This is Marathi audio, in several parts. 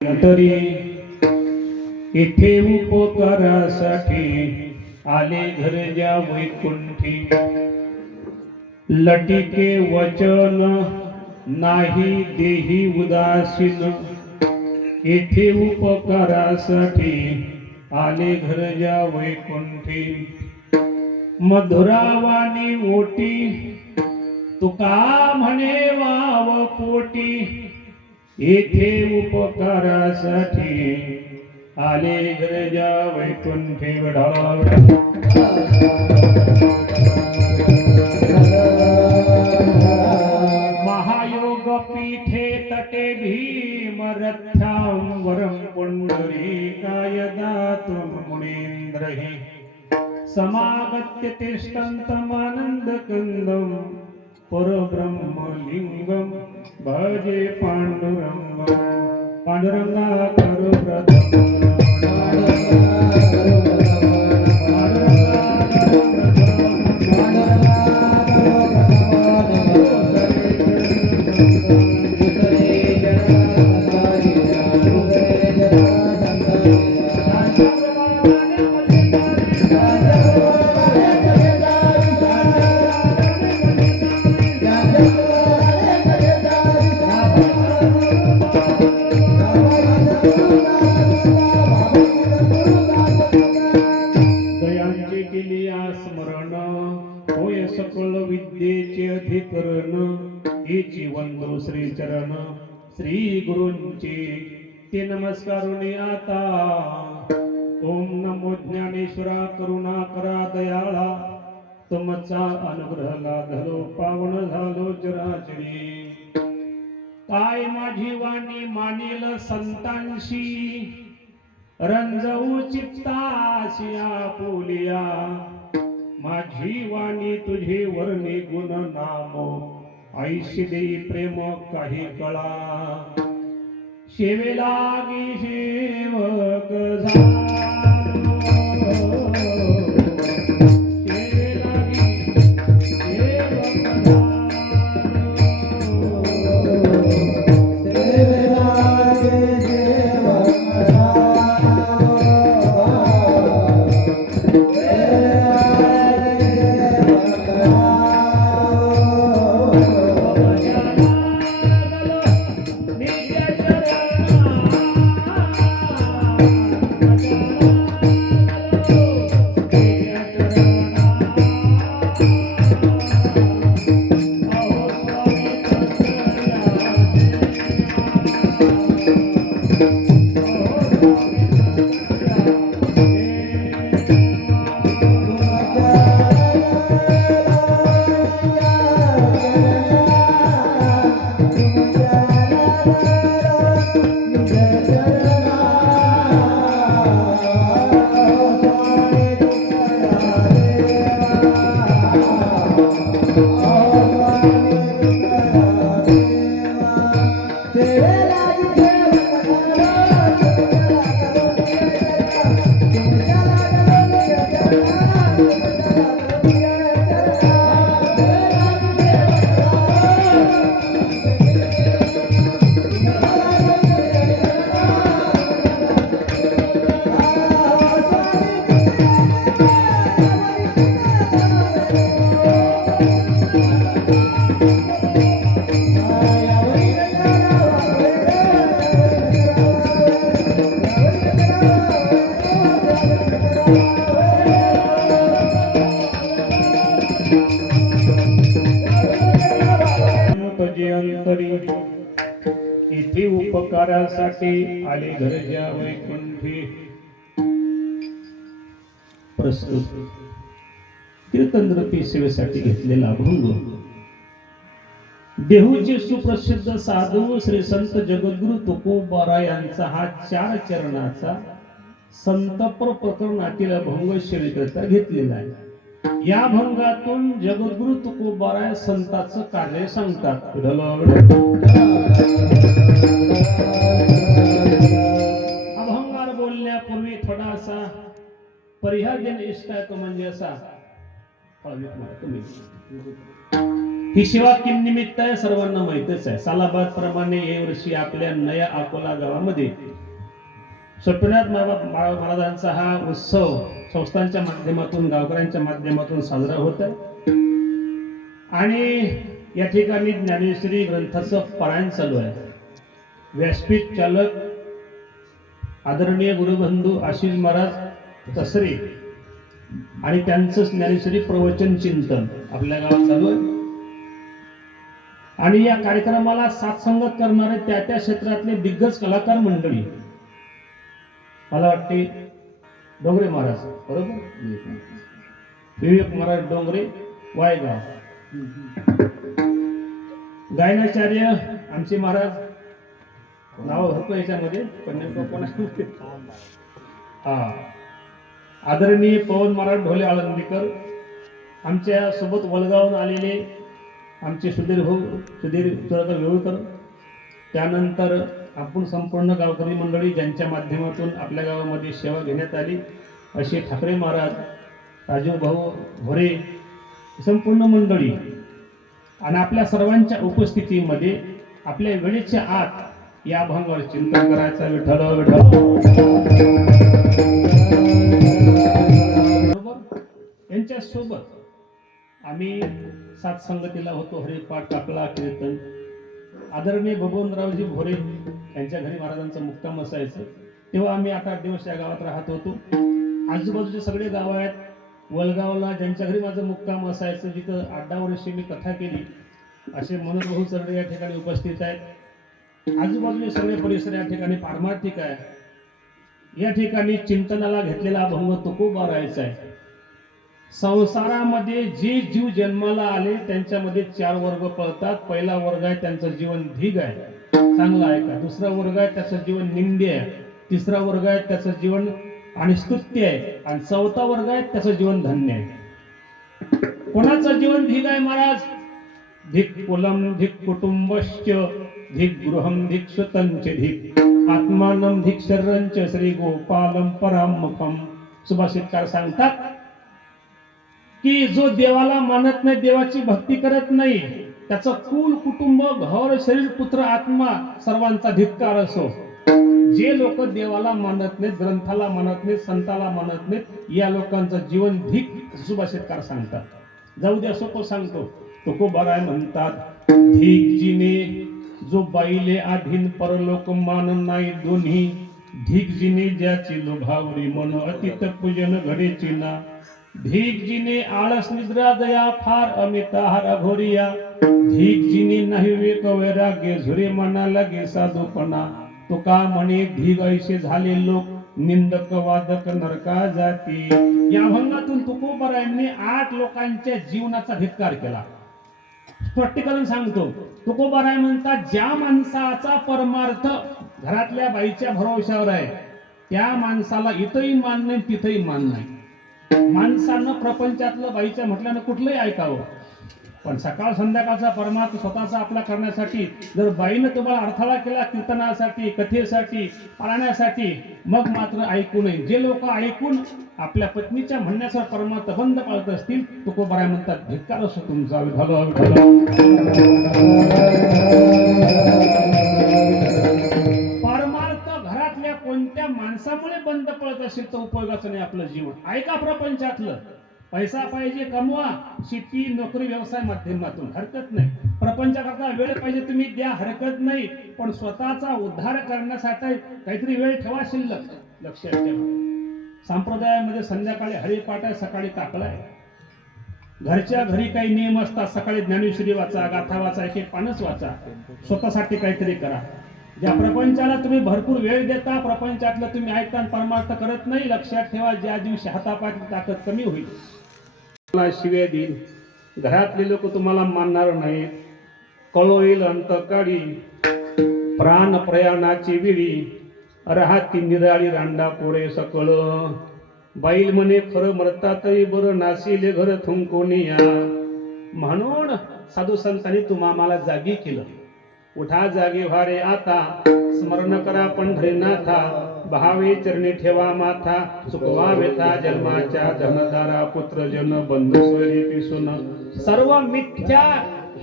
तरी इथे उपकारासाठी आले घरच्या वैकुंठी, लटिके वचन नाही देही उदासीन, इथे उपकारासाठी आले घरच्या वैकुंठी। मधुरावाणी ओटी तुका म्हणे वाव पोटी, येथे उपकारासाठी आले घरच्या वैकुंठी। महायोग पीठे तटे भीमरथ्यां वरं पुंडरीकाय दातुं मुनीन्द्रहि, समागत्य तिष्ठन्तमानन्दकन्दं परब्रह्मलिंगं भजे पांडुरंगं। पांडुरंगा करो प्रथम होय सकल विद्येचे अधिकरण, हेची वंदो श्री चरण श्री गुरूंचे ते नमस्कारुनी आता। ओम नमो ज्ञानेश्वरा करुणा करा दयाळा, तुमचा अनुग्रह लाधलो पावन झालो चराचरी। काय माझी वाणी मानेल संतांशी, रंजवू चित्ताशी आपुलिया। माझी वाणी तुझे वर्णे गुण नाम, ऐशी देई प्रेम काही कळा। सेवेलागी सेवक झालो, सेवेलागी सेवक झालो, सेवेलागी सेवक इथे उपकारासाठी आले घरच्या वैकुंठी। प्रस्तुत कीर्तनरूपी सेवेसाठी घेतलेला अभंग, देहूचे सुप्रसिद्ध साधू श्री संत जगद्गुरु तुकोबाराय यांचा हा 4 चरणाचा संतपर प्रकरणातील अभंग सेवेकरिता घेतलेला आहे। या भंगातून जगद्गुरु तुकोबाराय संतांचं कार्य सांगतात। अभंगार बोलण्यापूर्वी थोडासा परिहार देणे इष्ट आहे, तो म्हणजे असा तुम्ही ही सेवा किम निमित्त आहे सर्वांना माहितच आहे. सालाबाद प्रमाणे या वर्षी आपल्या नया अकोला गावामध्ये सत्यनाथ महाराजांचा हा उत्सव संस्थांच्या माध्यमातून गावकऱ्यांच्या माध्यमातून साजरा होत आहे आणि या ठिकाणी ज्ञानेश्वरी ग्रंथाचं पारायण चालू आहे. व्यासपीठ चालक आदरणीय गुरुबंधू आशिष महाराज तसरे आणि त्यांचं ज्ञानेश्वरी प्रवचन चिंतन आपल्या गावात चालू आहे आणि या कार्यक्रमाला साथ संगत करणारे त्या त्या क्षेत्रातले दिग्गज कलाकार मंडळी, मला वाटते डोंगरे महाराज बरोबर, विवेक महाराज डोंगरे वायगाव, गायनाचार्य आमचे महाराज नाव होतं याच्यामध्ये पण नेमकं हा आदरणीय पवन महाराज ढोले आळंदीकर, आमच्या सोबत वलगावून आलेले आमचे सुधीर चोळकर वेळकर, त्यानंतर आपण संपूर्ण गावकरी मंडळी ज्यांच्या माध्यमातून आपल्या गावामध्ये सेवा घेण्यात आली असे ठाकरे महाराज, राजू भाऊ भोरे, संपूर्ण मंडळी आणि आपल्या सर्वांच्या उपस्थितीमध्ये आपल्या वेळेच्या आत या अभंगावर चिंतन करायचं. विठ्ठल यांच्या सोबत आम्ही सात संगतीला होतो. हरिपाठ, टाकला, कीर्तन. आदरणीय भगवंतरावजी भोरे यांच्या घरी महाराजांचा मुक्काम असायचं. तेव्हा आम्ही 8-8 दिवस या गावात राहत होतो. आजूबाजूचे सगळे गाव आहेत. वलगावला ज्यांच्या घरी माझं मुक्काम असायचं, जिथं 8-10 वर्षे मी कथा केली, असे मनोहर भाऊ चरडे या ठिकाणी उपस्थित आहेत. आजूबाजूचे सगळे परिसर या ठिकाणी पारमार्थिक आहे. या ठिकाणी चिंतनाला घेतलेला अभंग तुकोबारायचा आहे. संसारामध्ये जे जीव जन्माला आले त्यांच्यामध्ये 4 वर्ग पळतात. पहिला वर्ग आहे त्यांचं जीवन ढीग आहे, चांगला आहे का. दुसरा वर्ग आहे त्याचं जीवन निंदे आहे. तिसरा वर्ग आहे त्याचं जीवन आणि स्तुत्य आहे. आणि चौथा वर्ग आहे त्याचं जीवन धन्य आहे. कोणाचं जीवन ढीग आहे महाराज? धिक कुलम धिक कुटुंबश्च धिक गृहम धिक स्वतंच धिक आत्मानम धिक शरणच श्री गोपालम परामुखम. सुभाषितकार सांगतात की जो देवाला मानत नाही, देवाची भक्ती करत नाही, त्याचं कुल, कुटुंब, घर, शरीर, पुत्र, आत्मा सर्वांचा धिक्कार असो. जे लोक देवाला मानत नाहीत, ग्रंथाला मानत नाहीत, संताला मानत नाहीत, या लोकांचं जीवन धिक सुभाषितकार सांगतात. जाऊ दे असो तो सांगतो. तुकोबाराय म्हणतात, धिक जिने जो बाईले आधीन परलोक मान नाही दोन्ही, धिक जिने ज्याची लोभावरी मन अतित पूजन घडेची ना, धिक जिने आळस निद्रा दया फार अमिता हर अघोरिया, धिक जिने नाही विवेक वैराग्य झुरे मना लागे साधूपणा, तुका म्हणे धिग ऐसे झाले लोक निंदक वादक नरका जाती. या अभंगातून तुकोबारायांनी 8 लोकांच्या जीवनाचा धिक्कार केला. स्पष्टीकरण सांगतो. तुकोबाराय म्हणतात, ज्या माणसाचा परमार्थ घरातल्या बाईच्या भरोशावर आहे त्या माणसाला इथंही मान नाही तिथंही मान नाही. माणसानं प्रपंचातलं बाईच्या म्हटल्यानं कुठलंही ऐकावं, पण सकाळ संध्याकाळचा परमार्थ स्वतःचा आपला करण्यासाठी जर बाईनं तुम्हाला अडथळा केला कीर्तनासाठी, कथेसाठी, पाळण्यासाठी, मग मात्र ऐकू नये. जे लोक ऐकून आपल्या पत्नीच्या म्हणण्याचा परमार्थ बंद पाळत असतील, तुकोबाराय म्हणतात, धिक्कार असो तुमचा. परमार्थ घरातल्या कोणत्या माणसामुळे बंद पडत असेल तर उपयोगाचं नाही आपलं जीवन. ऐका प्रपंचातलं. पैसा पाहिजे कमवा, शेती, नोकरी, व्यवसाय माध्यमातून हरकत नाही. प्रपंचाकरता वेळ पाहिजे तुम्ही द्या, हरकत नाही. पण स्वतःचा उद्धार करण्यासाठी काहीतरी वेळ ठेवा शिल्लक. लक्षात ठेवा. संप्रदायामध्ये संध्याकाळी हरिपाठ आहे, सकाळी काकळा आहे. घरच्या घरी काही नियम असतात. सकाळी ज्ञानेश्वरी वाचा, गाथा वाचा, एक पानच वाचा. स्वतःसाठी काहीतरी करा. ज्या प्रपंचाला तुम्ही भरपूर वेळ देता, प्रपंचातलं तुम्ही ऐकता परमार्थ करत नाही, लक्षात ठेवा, ज्या दिवशी हातापायची ताकद कमी होईल, शिव्या देईल, घरातले लोक तुम्हाला मानणार नाहीत, कळो येईल अंतकाळी, प्राण प्रयाणाची विडी, राहती निराळी रांडा पोळे सकळ, बाईल म्हणे खरं मरतातही बरं नाशिले घर थुंकोनिया. म्हणून साधू संतांनी तुम्हाला जागी केलं. उठा जागे व्हारे आता, स्मरण करा पंढरीनाथा, भावे चरणी ठेवा माथा, चुकवा व्यथा जन्माच्या, जनदारा पुत्र जन बंधू स्वरूपी सुन. सर्व मिथ्या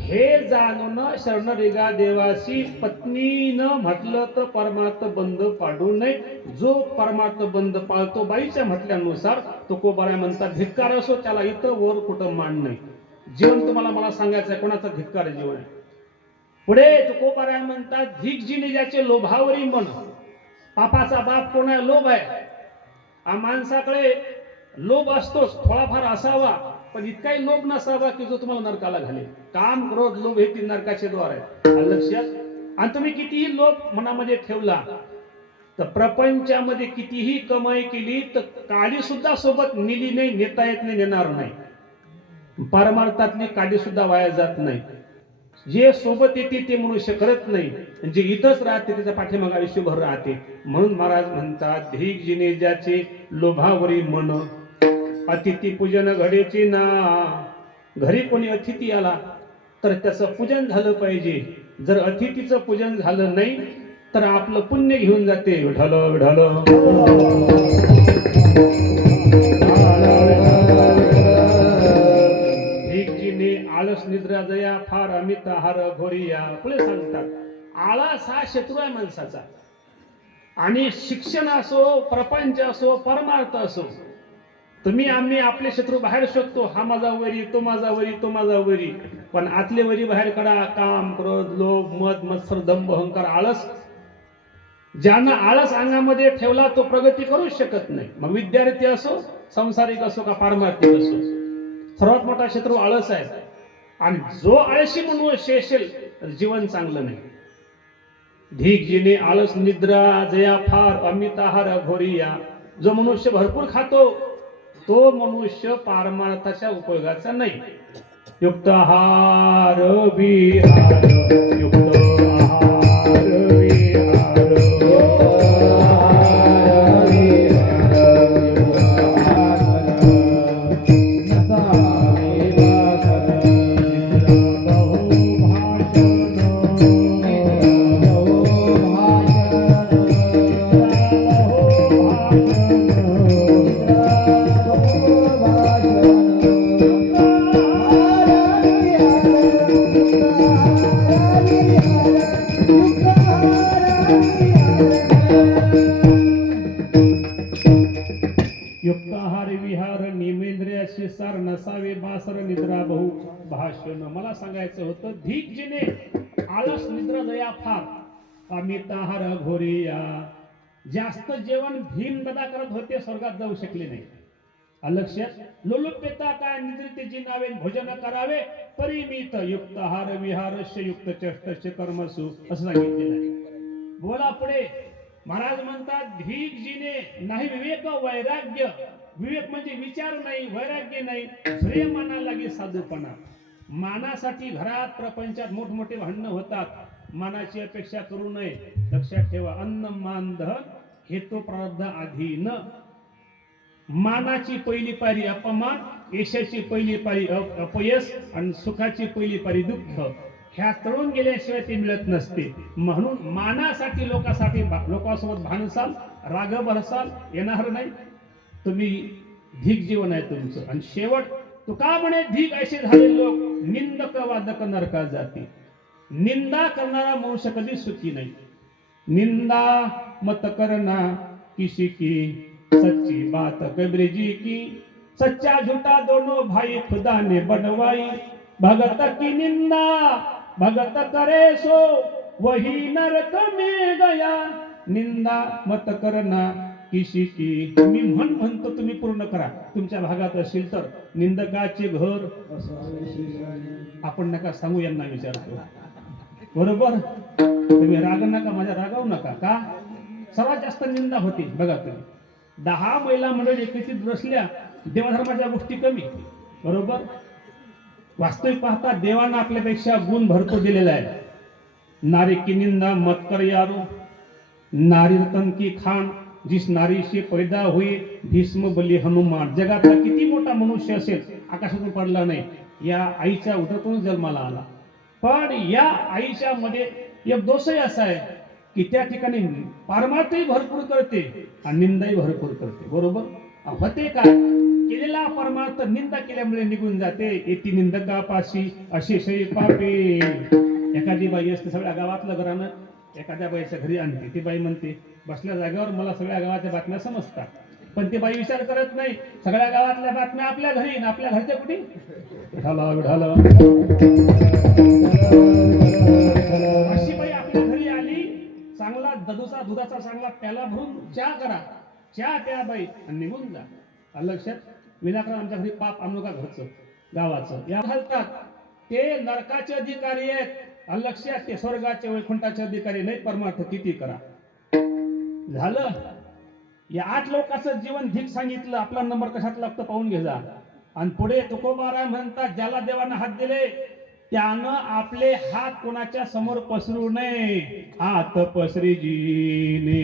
हे जाणून शरण रेगा देवासी पत्नीनं म्हटलं तर परमार्थ बंद पाडू नये. जो परमार्थ बंद पाळतो बाईच्या म्हटल्यानुसार तुकोबाराय म्हणतात धिक्कार असो त्याला, इथं वर कुठं मान नाही. जीवन तुम्हाला मला सांगायचं आहे कोणाचा धिक्कार जीवन आहे. पुढे तुकोबाराय म्हणतात धिक जिने ज्याचे लोभावरी मन. पापाचा बाप कोण आहे? लोभ आहे. माणसाकडे लोभ असतोच, थोडाफार असावा, पण इतकाही लोभ नसावा की जो तुम्हाला नरकाला घालेल. काम, क्रोध, लोभ हे 3 नरकाचे द्वार आहेत लक्षात. आणि तुम्ही कितीही लोभ मनामध्ये ठेवला तर प्रपंचामध्ये कितीही कमाई केली तर काडी सुद्धा सोबत नेली नाही, नेता येत नाही, नेणार नाही. परमार्थातली काडी सुद्धा वाया जात नाही. जे सोबत येते ते मनुष्य करत नाही, जे इथंच राहते त्याच्या पाठीमागे आयुष्यभर राहते. म्हणून महाराज म्हणतात धिक जिने ज्याचे लोभावरी मन. अतिथी पूजन घडेचे ना. घरी कोणी अतिथी आला तर त्याचं पूजन झालं पाहिजे. जर अतिथीचं पूजन झालं नाही तर आपलं पुण्य घेऊन जाते. विठ्ठल विठ्ठल आळस निद्रा जया फार अमित आहार घोरिया. पुढे सांगतात आळस हा शत्रू आहे माणसाचा. आणि शिक्षण असो, प्रपंच असो, परमार्थ असो, तुम्ही आम्ही आपले शत्रू बाहेर शोधतो. हा माझा वरी, तो माझा वरी, तो माझा वरी. पण आतले वरी बाहेर काढा. काम, क्रोध, लोभ, मद, मत्सर, दंभ, अहंकार, आळस. ज्यानं आळस अंगामध्ये ठेवला तो प्रगती करू शकत नाही. मग विद्यार्थी असो, संसारिक असो का पारमार्थिक असो, सर्वात मोठा शत्रू आळस आहे. आणि जो आळशी मनुष्य असेल तर जीवन चांगलं नाही. धिक जिने आळस निद्रा जया फार अमित आहार घोरिया. जो मनुष्य भरपूर खातो तो मनुष्य पारमार्थाच्या उपयोगाचा नाही. युक्त आहार विहार, युक्त आहार विहार, युक्ताहार विहार निमेंद्रियाशी सार नसावे बासर निद्रा बहु भाषण. मला सांगायचं होतं धिक जिने आळस निद्रा जया फार अमित आहार घोरिया. जास्त जेवण भीम दादा करत होते, स्वर्गात जाऊ शकले नाही. लक्षात लोलुपेता काय निद्रितेची नावे भोजन करावे परिमित. युक्त आहार विहारस्य युक्त चष्टस्य कर्मसु असं सांगितलेलं आहे. बोला पुढे. महाराज म्हणतात धिक जिने नाही विवेक वैराग्य. विवेक म्हणजे विचार नाही, वैराग्य नाही, श्रेय माना लागे साधूपणा. मानासाठी घरात प्रपंचात मोठमोठे भांडणं होतात. मानाची अपेक्षा करू नये. लक्षात ठेवा अन्न मान धन हे तो प्रारब्ध अधीन. मानाची पहिली पायरी अपमान, यशाची पहिली पायरी अपयश आणि सुखाची पहिली पायरी दुःख. ह्या तळून गेल्याशिवाय ते मिळत नसते. म्हणून मानासाठी लोकांसोबत भांडसाल, राग भरसाल, येणार नाही. तुम्ही धिक जीवन आहे तुमचं. आणि शेवट तुका म्हणे धिक असे झाले लोक निंदक वादक नरकात जाती. निंदा करणारा मनुष्य कधी सुखी नाही. निंदा मत करना किसी की सच्ची बात कबीरजी की. सच्चा झूठा दोनों भाई खुदा ने बनवाई. भगत की निंदा भगत करे सो वही नरक में गया. निंदा मत करना किसी की. मी म्हणतो तुम्ही पूर्ण करा. तुमच्या भागात असेल तर निंदकाचे घर आपण नका सांगू, यांना विचारतो बरोबर. तुम्ही राग नका, माझ्या रागावू नका. का सर्वात जास्त निंदा होती बघा तुम्ही. 10 महिला मंडळी एकत्रित बसल्या, देवधर्माच्या गोष्टी कमी बरोबर. वास्तविक पाहता देवानं आपल्यापेक्षा गुण भरपूर दिलेला आहे. नारी की निंदा मत कर यारो. नारी रतन की खान. जिस नारी से पैदा हुए भीष्म बली हनुमान. जगातला किती मोठा मनुष्य असेल, आकाशातून पडला नाही, या आईच्या उदरातून जन्माला आला. पण या आईच्या मध्ये एक दोषही असा आहे की त्या ठिकाणी पारमार्थही भरपूर करते आणि निंदाही भरपूर करते बरोबर. होते काय केलेला परमार्थ निंदा केल्यामुळे निघून जाते. येती निंदकापाशी अशेषही पापे. एखादी बाई असते सगळ्या गावातलं घरानं एखाद्या बाईच्या घरी आणते. ती बाई म्हणते बसल्या जागेवर मला सगळ्या गावाच्या बातम्या समजतात. पण ती बाई विचार करत नाही सगळ्या गावातल्या बातम्या आपल्या घरी ना आपल्या घरच्या कुठे. अशी बाई आपल्या घरी आली, चांगला दुधाचा चांगला प्याला भरून चहा करा, चहा प्या बाई आणि निघून जा. लक्षात विनाकारण आमच्या घरी पाप आणू का घरचं गावाचं. या घालतात ते नरकाचे अधिकारी आहेत. लक्षात ते स्वर्गाचे वैकुंठाचे अधिकारी नाही. परमार्थ किती करा. झालं. या 8 लोकांचं जीवन धिक सांगितलं. आपला नंबर कशात लागतो पाहून घे जा. आणि पुढे तुकोबाराय म्हणतात ज्याला देवानं हात दिले त्यानं आपले हात कोणाच्या समोर पसरू नये. हात पसरी जीने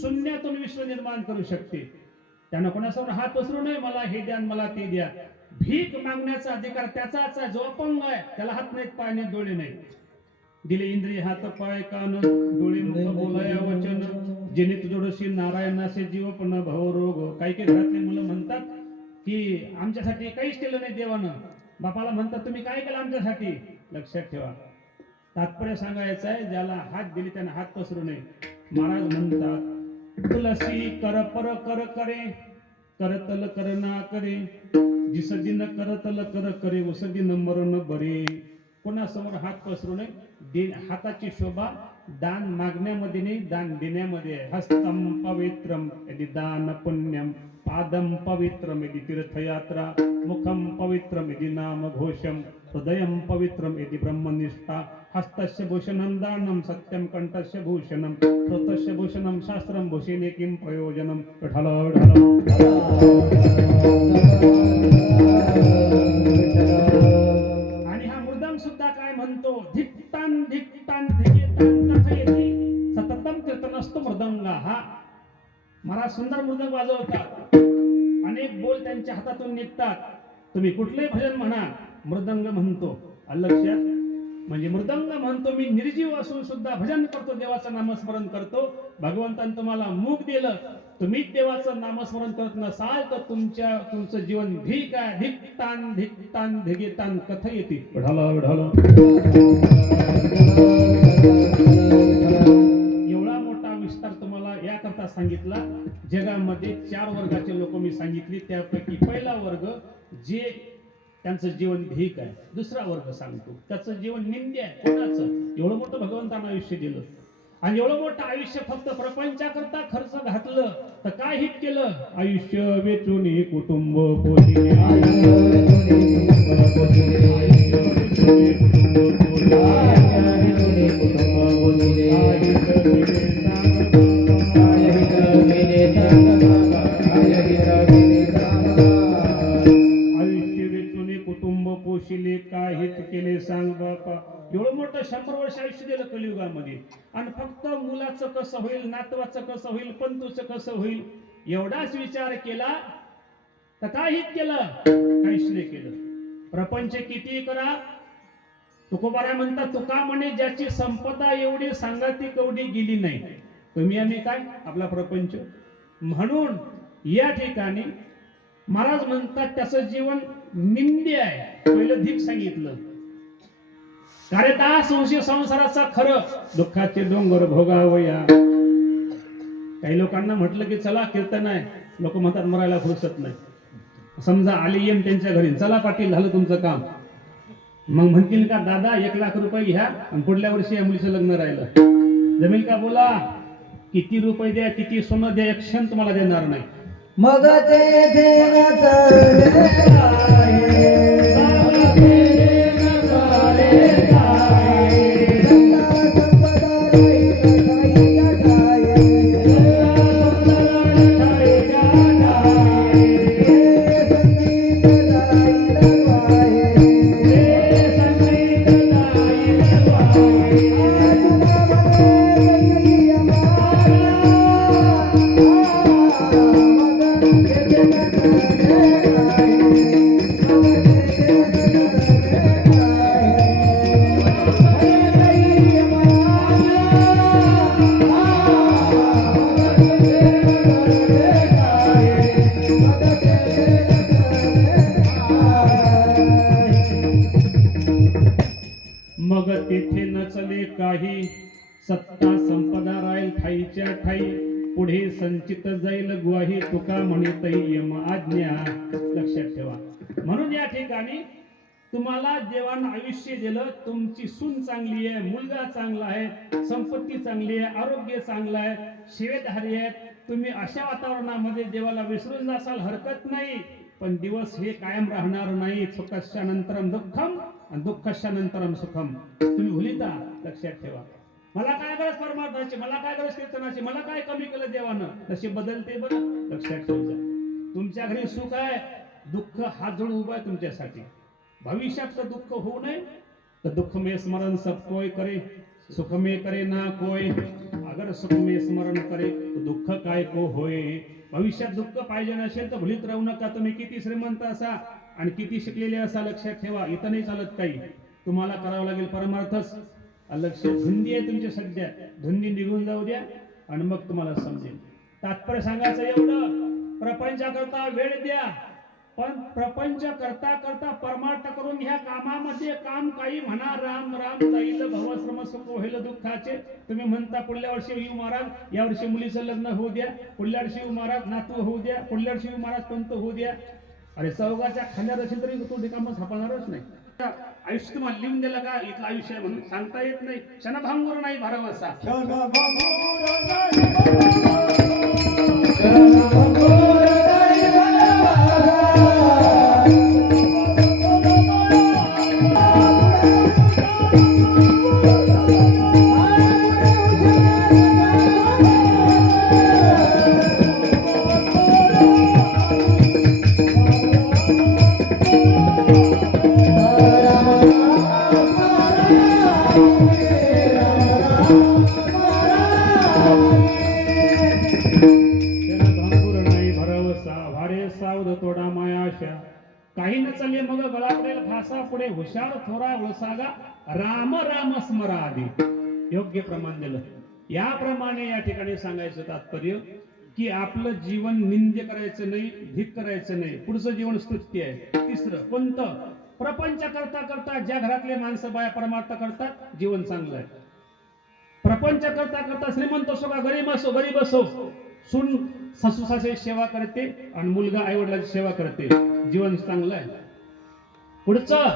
शून्यातून विश्व निर्माण करू शकते. त्यांना कोणासमोर हात पसरू नये मला हे द्या मला ते द्या. भीक मागण्याचा अधिकार त्याचाच आहे. जो अपंग आहे त्याला हात नाहीत पाय नाहीत डोळे नाहीत. दिले इंद्रिय हात पाय कान डोळे मुख बोलाया वचन जेणे तुझोडशी नारायणाचे जीव पण भव रोग. काही काही घरातले मुलं म्हणतात की आमच्यासाठी काहीच केलं नाही देवानं. बापाला म्हणतात तुम्ही काय केलं आमच्यासाठी. लक्षात ठेवा तात्पर्य सांगायचं आहे ज्याला हात दिले त्याने हात पसरू नये. महाराज म्हणतात तुलसी कर पर कर करे करतल कर ना करे जिसदी न करतल कर करे उसदी न मरण बरे. कोणासमोर हात पसरू नये. हाताची शोभा दान मागण्यामध्ये नाही दान देण्यामध्ये आहे. हस्तम पवित्रम यदि दान पुण्यम पादम पवित्रम यदि तीर्थयात्रा मुखम पवित्रम यदि नाम घोषम हृदयम पवित्रम यदि ब्रह्मनिष्ठा हस्तस्य भूषणम दानम सत्यम कंठस्य भूषणम श्रोतस्य भूषणम शास्त्रम भूषणे किम प्रयोजनम. आणि हा मृदंग सुद्धा काय म्हणतो धिक्तान धिक्तान धिक्तान कथयति सततम कीर्तनस्तु मृदंगा. हा महाराज सुंदर मृदंग वाजवतात. अनेक बोल त्यांच्या हातातून निघतात. तुम्ही कुठलंही भजन म्हणा मृदंग म्हणतो. लक्षात म्हणजे मृदंग म्हणतो मी निर्जीव असून सुद्धा भजन करतो देवाचं नामस्मरण करतो. भगवंताने तुम्हाला मुख दिलं तुम्ही देवाचं नामस्मरण करत नसाल तर तुमचं जीवन धिक आहे. धिक्तान धिक्तान धिगेतान कथयति. एवढा मोठा विस्तार तुम्हाला याकरता सांगितला. जगामध्ये 4 वर्गाचे लोक मी सांगितले. त्यापैकी पहिला वर्ग जे त्यांचं जीवन ढीक आहे. दुसरा वर्ग सांगतो त्याचं जीवन निंद्य आहे. कोणाचं एवढं मोठं भगवंतानं आयुष्य दिलं आणि एवढं मोठं आयुष्य फक्त प्रपंचाकरता खर्च घातलं तर काय हित केलं. आयुष्य वेचून कुटुंब पोषिले काय हित केले सांग बापा. एवढं मोठं 100 वर्ष आयुष्य दिलं कलियुगामध्ये आणि फक्त मुलाचं कसं होईल नातवाचं कसं होईल पंतूचं कसं होईल एवढाच विचार केला तर काय हित केलं. काहीच नाही केलं. प्रपंच किती करा. तुकोबाराय म्हणतात तुका म्हणे ज्याची संपदा एवढी सांगाती कवडी गेली नाही. तुम्ही आम्ही काय आपला प्रपंच. म्हणून या ठिकाणी महाराज म्हणतात त्याचं जीवन निंद्य आहे. पहिलं धिक सांगितलं. कार्यदास वंशी संसाराचा खरं दुःखाचे डोंगर भोगावया. काही लोकांना म्हटलं की चला कीर्तन आहे. लोक म्हणतात मरायला फुरसत नाही. समजा आली येम त्यांच्या घरी चला पाटील झालं तुमचं काम. मग म्हणतील का दादा 1 लाख रुपये घ्या आणि पुढल्या वर्षी या मुलीचं लग्न राहिलं जमेल का बोला. किती रुपये द्या, किती सोनं द्या, एक क्षण तुम्हाला देणार नाही. मग ते देन चालले काय, मग ते देन चालले काय, संता संपदा राहील काहीच्या ठाई, संता संपदा राहील काहीच्या ठाई, संगीत जाईल वाहे, संगीत जाईल वाहे, तुला म्हणे मारा, मग तेथे नचले काही, सत्ता संपदा राहील ठाईच्या ठाई, पुढे संचित जाईल ग्वाही, तुका म्हणत यम आज्ञा. लक्षात ठेवा. म्हणून या ठिकाणी तुम्हाला देवानं आयुष्य दिलं, तुमची सून चांगली आहे, मुलगा चांगला आहे, संपत्ती चांगली आहे, आरोग्य चांगलं आहे, शिवेधारी आहेत, तुम्ही अशा वातावरणामध्ये देवाला विसरून जासाल हरकत नाही, पण दिवस हे कायम राहणार नाही. सुखाशानंतरम दुःखम आणि दुःखाशानंतरम सुखम. तुम्ही भुलिता. लक्षात ठेवा. मला काय गरज परमार्थाची, मला काय गरज कीर्तनाची, मला काय कमी केलं देवानं, तसे बदलते बरं. लक्षात ठेवा. तुमच्या घरी सुख आहे, दुःख हात जोडून उभा आहे तुमच्यासाठी. भविष्यात दुःख होऊ नये तर दुःख में स्मरण सब कोई करे, सुख में करे ना कोई, अगर सुख में स्मरण करे तो दुःख काय को होय. भविष्यात दुःख पाहिजे नसेल तर भुलीत राहू नका. तुम्ही किती श्रीमंत असा आणि किती शिकलेले असा, लक्षात ठेवा, इथं नाही चालत काही. तुम्हाला करावं लागेल परमार्थच. लक्षात. धुंदी आहे तुमच्या सध्या, धुंदी निघून जाऊ द्या आणि मग तुम्हाला समजेल. तात्पर्य सांगायचं एवढं, प्रपंचाकरता वेळ द्या, पण प्रपंच करता करता परमार्थ करून घ्या. कामामध्ये काम काही म्हणा, राम राम जाईल भवश्रम सुख होईल दुःखाचे. तुम्ही म्हणता पुढल्या वर्षी येऊ महाराज, या वर्षी मुलीचं लग्न होऊ द्या, पुढल्या वर्षी येऊ महाराज नातू होऊ द्या, पुढल्या वर्षी येऊ महाराज पंत होऊ द्या. अरे चौघाच्या खांद्यावर असेल तरी तो रिकामं सापडणारच नाही. आयुष्य तुम्हाला लिहून दिलं का, इथलं आयुष्य आहे म्हणून सांगता येत नाही. क्षणभंगूर नाही भरवसा. काही न चालले मग गळा पडेल फासा पुढे, हुशार थोरा वळसागा, राम राम स्मरा आधी. योग्य प्रमाण दिलं. याप्रमाणे या ठिकाणी सांगायचं तात्पर्य की आपलं जीवन निंद्य करायचं नाही, भीक करायचं नाही. पुढचं जीवन स्तुत्य आहे. तिसरं कोणतं, प्रपंच करता करता ज्या घरातले माणसं बाया परमार्थ करतात जीवन चांगलं आहे. प्रपंच करता करता श्रीमंत असो का गरीब असो, सून सासू सासरे सेवा करते आणि मुलगा आई वडिलांची सेवा करते, जीवन चांगलं आहे. पुढचं,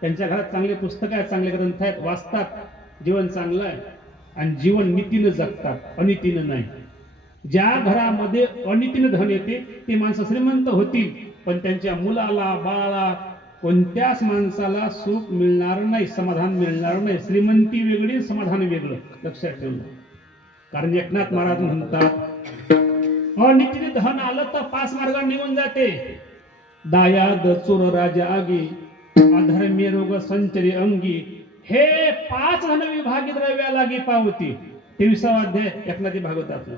त्यांच्या घरात चांगले पुस्तक आहेत, चांगले ग्रंथ आहेत, वाचतात, जीवन चांगलं आहे. आणि जीवन नीतीनं जगतात, अनितीनं नाही. ज्या घरामध्ये अनितीनं धन येते ते माणसं श्रीमंत होतील, पण त्यांच्या मुलाला बाळाला कोणत्याच माणसाला सुख मिळणार नाही, समाधान मिळणार नाही. श्रीमंती वेगळी, समाधान वेगळं. लक्षात ठेवलं. कारण एकनाथ महाराज म्हणतात, अनितीने धन आलं तर 5 मार्गाने निघून जाते. दायाद चोर राजा आगी, अधर्मी रोग संचरी अंगी, हे 5 धन विभागी द्रव्या लागी पावती. 23वा अध्याय एकनाथी भागवतातलं.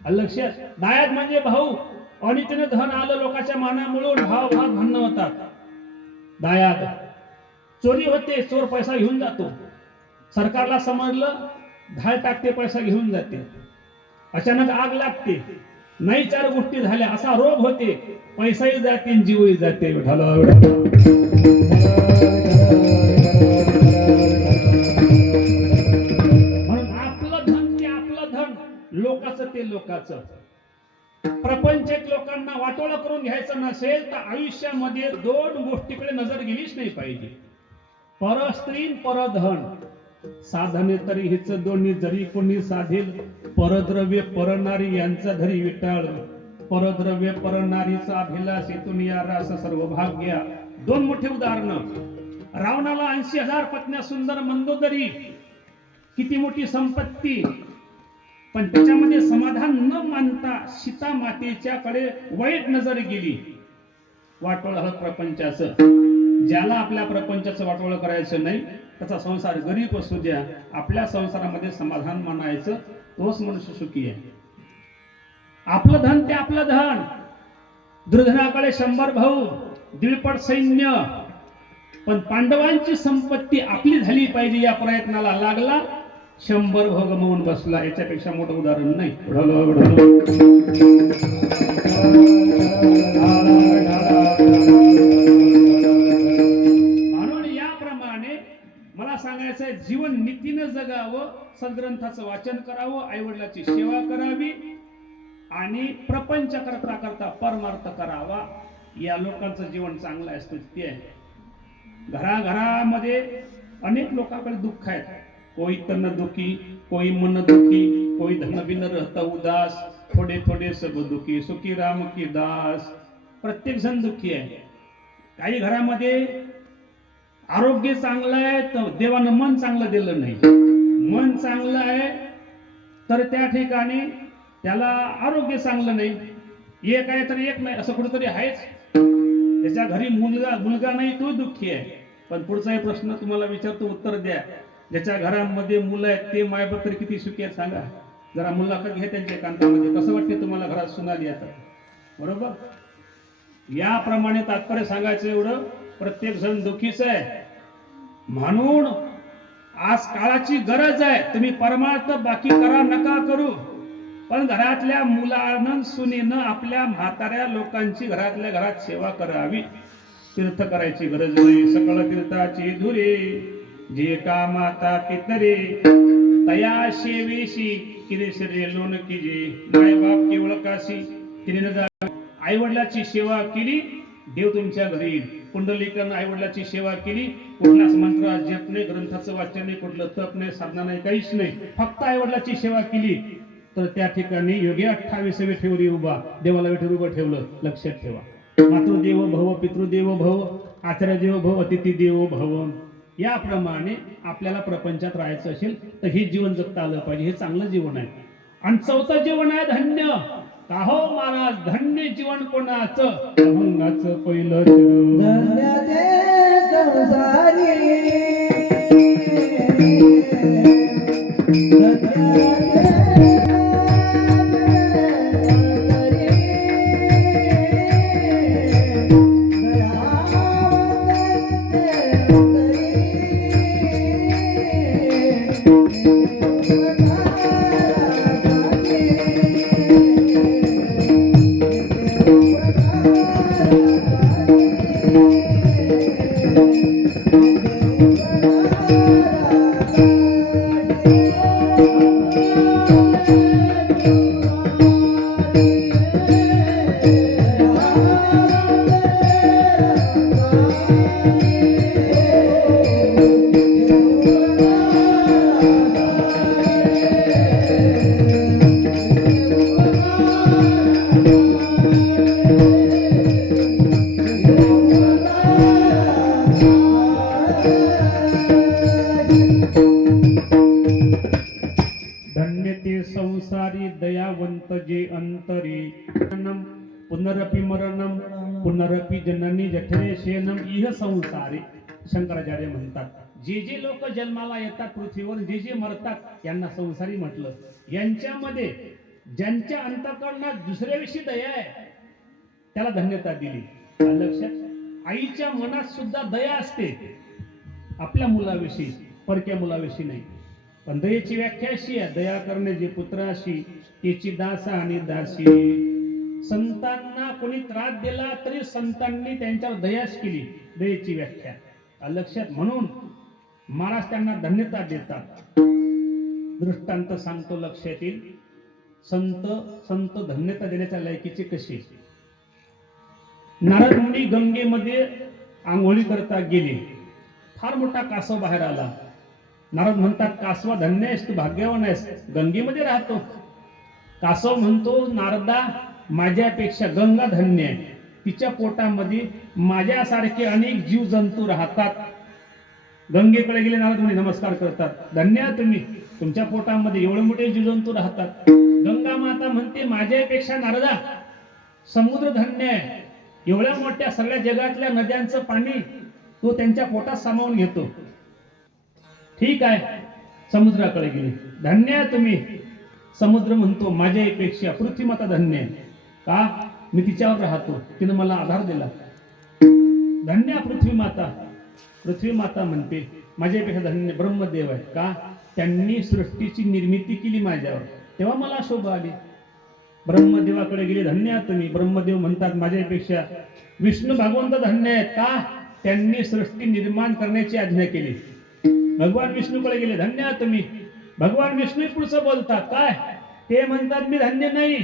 लक्षात. दायाद म्हणजे भाऊ, अनितीने धन आलं लोकांच्या मानामुळे भाव भांडणं होतात. दायाद. चोरी होते, चोर पैसा घेऊन जातो, सरकारला समजलं धाड टाकते, पैसा घेऊन जाते. अचानक आग लागते, नाही 4 गोष्टी झाल्या, असा रोग होते, पैसाही जाते जीवही जाते. म्हणून आपलं धन ते आपलं धन, लोकांचं ते लोकांचं. प्रपंचात लोकांना वाटोळं करून घ्यायचं नसेल तर आयुष्यामध्ये 2 गोष्टीकडे नजर गेलीच नाही पाहिजे, परस्त्री परधन. साधने तरी हिच दोन्ही जरी कोणी साधेल, परद्रव्य परणारी यांचा धरी विटाळ, परद्रव्य परणारीचा अभिलाष इथून या रास सर्व भाग्या. दोन मोठे उदाहरण. रावणाला 80,000 पत्न्या, सुंदर मंदोदरी, किती मोठी संपत्ती, पण त्याच्यामध्ये समाधान न मानता सीता मातेच्याकडे वाईट नजर गेली. वाटोळ झालं प्रपंचाचं. ज्याला आपल्या प्रपंचाचं वाटोळ करायचं नाही, त्याचा संसार गरीब असू द्या, आपल्या संसारामध्ये समाधान मानायचं, तोच मनुष्य सुखी आहे. आपलं धन ते आपलं धन. दुर्धनाकडे 100 भाऊ, 1.5 सैन्य, पण पांडवांची संपत्ती आपली झाली पाहिजे या प्रयत्नाला लागला, 100 भाऊ गमावून बसला. याच्यापेक्षा मोठं उदाहरण नाही. म्हणून याप्रमाणे मला सांगायचं आहे, जीवन नीतीने जगावं, सद्ग्रंथाचं वाचन करावं, आईवडिलाची सेवा करावी आणि प्रपंच करता करता परमार्थ करावा. या लोकांचं जीवन चांगलं असतं ते आहे. घराघरामध्ये अनेक लोकांकडे दुःख आहेत. कोई तन दुखी, कोई मन दुखी, कोई धन बिन रहता उदास, थोडे थोडे सब दुखी, सुखी राम की दास. प्रत्येक जण दुःखी आहे. काही घरामध्ये आरोग्य चांगलं आहे तर देवानं मन चांगलं दिलं नाही. मन चांगलं आहे तर त्या ठिकाणी त्याला आरोग्य चांगलं नाही. एक आहे तर एक नाही, असं कुठेतरी आहेच. त्याच्या घरी मुलगा नाही तो दुःखी आहे. पण पुढचा प्रश्न तुम्हाला विचारतो, उत्तर द्या. ज्याच्या घरामध्ये मुलं आहेत ते मायबाप तरी किती सुखी आहेत सांगा. जरा मुलाखत घ्या त्यांच्या कांतामध्ये. कसं वाटते तुम्हाला घरात सुनाली आता? बरोबर. याप्रमाणे तात्पर्य सांगायचं एवढं, प्रत्येक जण दुःखीच आहे. म्हणून आज काळाची गरज आहे. तुम्ही परमार्थ बाकी करा नका करू, पण घरातल्या मुलानं सुनेनं आपल्या म्हाताऱ्या लोकांची घरातल्या घरात सेवा करावी. तीर्थ करायची गरज नाही. सकळ तीर्थाची धुरे जे का माता पितरे, तया शेवेशी किरेशरे लोन कीजे. माय बाप केवळ काशी तिने आई वडिलाची सेवा केली, देव तुमच्या घरी येईल. पुंडलिकानं आई वडिलाची सेवा केली, कुठलाच मंत्र जप नाही, ग्रंथाचं वाचन नाही, कुठलं तप नाही, साधना नाही, काहीच नाही. फक्त आई वडिलाची सेवा केली तर त्या ठिकाणी योगी 28वे ठेवली उभा, देवाला विठ्ठल उभं ठेवलं. लक्षात ठेवा. मातृदेव भव, पितृदेव भव, आचार्य देव भव, अतिथी देव भव. याप्रमाणे आपल्याला प्रपंचात राहायचं असेल तर हे जीवन जगता आलं पाहिजे. हे चांगलं जीवन आहे. आणि चौथं जीवन आहे धन्य. का हो महाराज, धन्य जीवन कोणाचं? अभंगाचं पहिलं धन्य ते संसारी, संसारी दयावंत जे अंतरी, पुनरपि मरणम पुनरपि जननी जठरे शयनम इह संसारे. शंकराचार्य म्हणतात, जे जे लोक जन्माला येतात पृथ्वीवर, जे जे मरतात यांना संसारी म्हटलं. यांच्यामध्ये ज्यांच्या अंतःकरणात दुसऱ्याविषयी दया आहे त्याला धन्यता दिली. लक्षात. आईच्या मनात सुद्धा दया असते आपल्या मुलाविषयी, परक्या मुलाविषयी नाही. पण दयेची व्याख्या अशी आहे, दया करणे जे पुत्राशी त्याची दासा आणि दासी. संतांना कोणी त्रास दिला तरी संतांनी त्यांच्यावर दयाच केली. दयेची व्याख्या लक्षात. म्हणून महाराज त्यांना धन्यता देतात. दृष्टांत सांगतो लक्षात येईल. संत धन्यता देण्याच्या लायकीचे कसे. नारद मुनी गंगेमध्ये आंघोळी करता गेले. फार मोठा कासव बाहेर आला. नारद म्हणतात, कासवा धन्य आहेस, तू भाग्यवान आहेस, गंगेमध्ये राहतो. कासव म्हणतो, नारदा माझ्यापेक्षा गंगा धन्य आहे, तिच्या पोटामध्ये माझ्यासारखे अनेक जीव जंतू राहतात. गंगेकडे गेले नारद मुनी नमस्कार करतात, धन्य आहात तुम्ही, तुमच्या पोटामध्ये एवढे मोठे जीवजंतू राहतात. गंगा माता म्हणते, माझ्यापेक्षा नारदा समुद्र धन्य आहे, एवढ्या मोठ्या सगळ्या जगातल्या नद्यांचं पाणी तो त्यांच्या पोटात सामावून घेतो. ठीक आहे, समुद्राकडे गेले, धन्य आहे तुम्ही. समुद्र म्हणतो, माझ्यापेक्षा पृथ्वी माता धन्य आहे, का मी तिच्यावर राहतो, तिने मला आधार दिला. धन्य पृथ्वी माता. पृथ्वी माता म्हणते, माझ्यापेक्षा धन्य ब्रह्मदेव आहे, का त्यांनी सृष्टीची निर्मिती केली माझ्यावर, तेव्हा मला शोभा आली. ब्रह्मदेवाकडे गेले, धन्य आहात तुम्ही. ब्रह्मदेव म्हणतात, माझ्यापेक्षा विष्णू भगवंत धन्य आहेत, का त्यांनी सृष्टी निर्माण करण्याची आज्ञा केली. भगवान विष्णूकडे गेले, धन्य आहात तुम्ही. भगवान विष्णू पुढचं बोलतात, काय ते म्हणतात, मी धन्य नाही,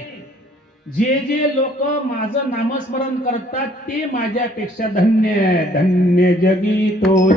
जे जे लोक माझं नामस्मरण करतात ते माझ्यापेक्षा धन्य. धन्य जगी तो